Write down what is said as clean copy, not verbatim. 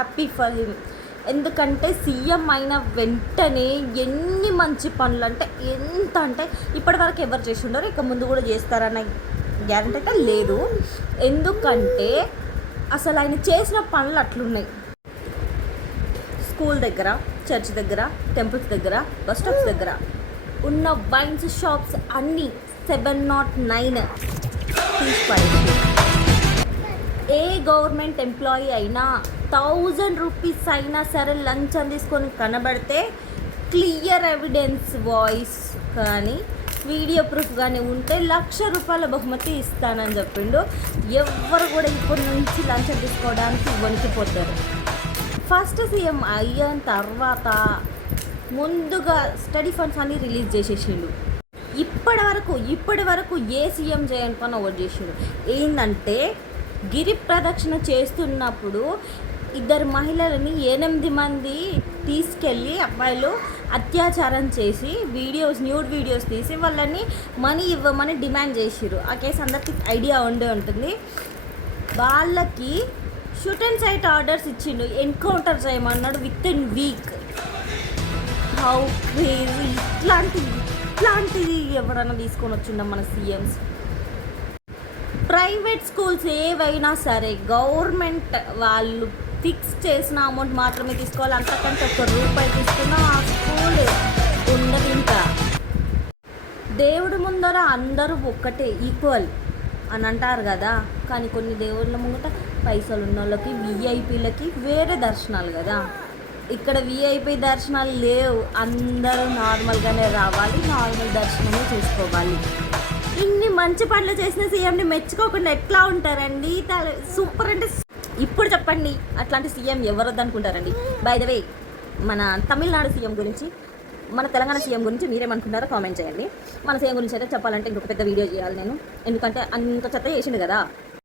Happy for him. ఎందుకంటే CM అయిన వెంటనే ఎన్ని మంచి పనులు అంటే ఎంత అంటే ఇప్పటివరకు ఎవరు చేసి ఉండరు, ఇక ముందు కూడా చేస్తారన్న గ్యారంటీ అయితే లేదు. ఎందుకంటే అసలు ఆయన చేసిన పనులు అట్లున్నాయి. స్కూల్ దగ్గర, చర్చ్ దగ్గర, టెంపుల్స్ దగ్గర, బస్ స్టాప్స్ దగ్గర ఉన్న వైన్స్ షాప్స్ అన్నీ 709 తీసిపడేసి, ఏ గవర్నమెంట్ ఎంప్లాయీ అయినా 1000 రూపీస్ అయినా సరే లంచం తీసుకొని కనబడితే క్లియర్ ఎవిడెన్స్ వాయిస్ కానీ వీడియో ప్రూఫ్ కానీ ఉంటే ₹1,00,000 బహుమతి ఇస్తానని చెప్పిండు. ఎవ్వరు కూడా ఇప్పటి నుంచి లంచం తీసుకోవడానికి వణికిపోతారు. ఫస్ట్ సీఎం అయిన తర్వాత ముందుగా స్టడీ ఫండ్స్ అన్ని రిలీజ్ చేసేసిండు. ఇప్పటి వరకు ఏ సీఎం చేయనుకొని ఓట్ చేసిండు. ఏంటంటే గిరి ప్రదక్షిణ చేస్తున్నప్పుడు 2 మహిళలని 8 మంది తీసుకెళ్ళి అబ్బాయిలు అత్యాచారం చేసి న్యూడ్ వీడియోస్ తీసి వాళ్ళని మనీ ఇవ్వమని డిమాండ్ చేసిర్రు. ఆ కేసు అందరికీ ఐడియా ఉండే ఉంటుంది. వాళ్ళకి షూట్ అండ్ సైట్ ఆర్డర్స్ ఇచ్చిండు, ఎన్కౌంటర్ చేయమన్నాడు with in week. How crazy! ఇట్లాంటిది ఎవరైనా తీసుకొని వచ్చిండ మన సీఎంస్. ప్రైవేట్ స్కూల్స్ ఏవైనా సరే గవర్నమెంట్ వాళ్ళు ఫిక్స్ చేసిన అమౌంట్ మాత్రమే తీసుకోవాలి, అంతకంటే ₹1 తీసుకున్నా ఆ స్కూల్ ఉండదు. ఇంకా దేవుడి ముందర అందరూ ఒక్కటే, ఈక్వల్ అని అంటారు కదా, కానీ కొన్ని దేవుళ్ళ ముంగట పైసలు ఉన్న వాళ్ళకి విఐపీలకి వేరే దర్శనాలు కదా. ఇక్కడ విఐపీ దర్శనాలు లేవు, అందరూ నార్మల్గానే రావాలి, నార్మల్ దర్శనమే చేసుకోవాలి. ఇన్ని మంచి పనులు చేసిన సీఎంని మెచ్చుకోకుండా ఎట్లా ఉంటారండి? సూపర్ అంటే ఇప్పుడు చెప్పండి, అట్లాంటి సీఎం ఎవరొద్దు అనుకుంటారండి? బై ద వే, మన తమిళనాడు సీఎం గురించి, మన తెలంగాణ సీఎం గురించి మీరేమనుకుంటారో కామెంట్ చేయండి. మన సీఎం గురించి అయితే చెప్పాలంటే ఇంకొక పెద్ద వీడియో చేయాలి నేను, ఎందుకంటే అంత చెత్త చేసిండు కదా.